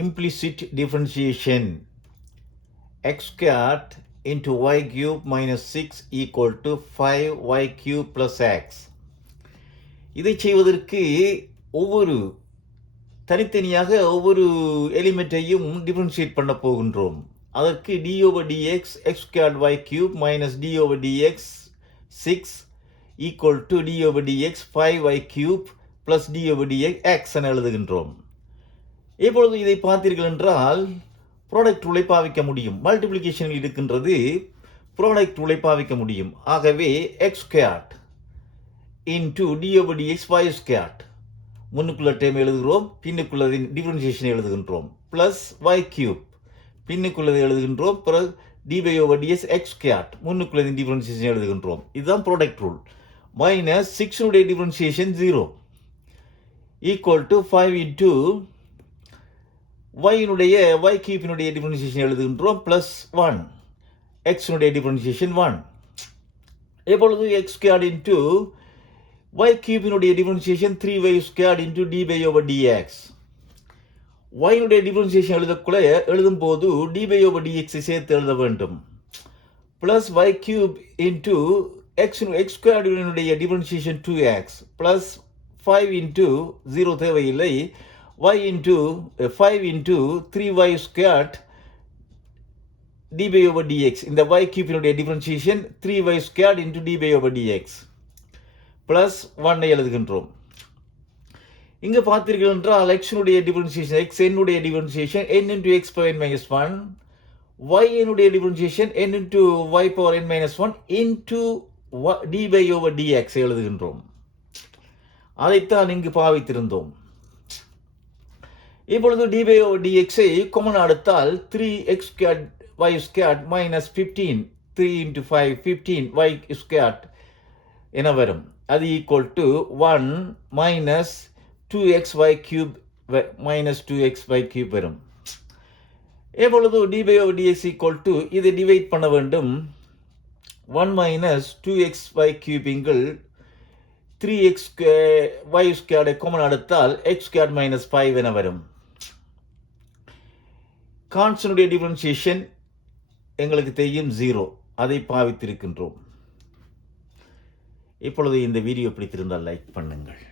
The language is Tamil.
implicit differentiation x squared into y cube minus 6 equal to 5y cube plus x. இதை செய்வதற்கு ஒவ்வொரு தனித்தனியாக ஒவ்வொரு எலிமெண்ட்டையும் டிஃபரன்ஷியேட் பண்ண போகின்றோம். அதற்கு d over dx x squared y cube minus d over dx 6 equal to d over dx 5y cube plus d over dx x என எழுதுகின்றோம். இப்பொழுது இதை பார்த்தீர்கள் என்றால் ப்ராடக்ட் ரூலை பாவிக்க முடியும். மல்டிப்ளிகேஷனில் இருக்கின்றது ப்ராடக்ட் ரூலை பாவிக்க முடியும். ஆகவே x squared into d over dx y squared முன்னுக்குள்ள டேம் எழுதுகிறோம், பின்னுக்குள்ளது டிஃபரன்ஷியேஷன் எழுதுகின்றோம். பிளஸ் y cube பின்னுக்குள்ளது எழுதுகின்றோம், பிறகு d by over dx x squared முன்னுக்குள்ளது டிஃபரன்ஷியேஷன் எழுதுகின்றோம். இதுதான் ப்ராடக்ட் ரூல். மைனஸ் 6 உடைய டிஃபரன்ஷியேஷன் 0 ஈக்குவல் டு 5 இன்டூ y-னுடைய y கியூப்பினுடைய டிஃபரன்ஷியேஷன் எழுதுகின்றோம் பிளஸ் 1 x-னுடைய டிஃபரன்ஷியேஷன் 1. இப்பொழுது x squared இன்டூ y கியூப்பினுடைய differentiation 3y squared into d by over dx. y-னுடைய டிஃபரன்ஷியேஷன் எழுதும் போது d by over dx சேர்த்து எழுத வேண்டும். Plus y cube into x ஸ்கொயர்டுடைய டிஃபரன்ஷியேஷன் 2x பிளஸ் 5 இன்டூ 0 தேவையில்லை, y into 5 into 3y squared d by over dx. இந்த y கியூப்பினுடைய differentiation 3y squared into d by over dx plus 1 எழுதுகின்றோம். இங்கே பார்த்தீர்கள் என்றால் x-னுடைய டிஃபரன்ஷியேஷன் xn-உடைய differentiation n into x power n minus 1, y-னுடைய differentiation n into y power n minus 1 into d by over dx எழுதுகின்றோம். அதைத்தான் இங்கு பாவித்திருந்தோம். இப்பொழுது d by over dx-ஐ காமன் எடுத்தால் 3x squared y squared minus 15 3 into 5 15 y squared என வரும். அது equal to 1 minus 2xy cube minus 2xy cube வரும். இப்பொழுது d by over dx equal to இதை டிவைட் பண்ண வேண்டும். 1 minus 2xy cube இங்கள் 3x y squared common எடுத்தால் x squared minus 5 என வரும். கான்ஸ்டன்டுடைய டிஃபரன்ஷியேஷன் எங்களுக்கு தெரியும் 0, அதை பாவித்திருக்கின்றோம். இப்பொழுது இந்த வீடியோ பிடித்திருந்தால் லைக் பண்ணுங்கள்.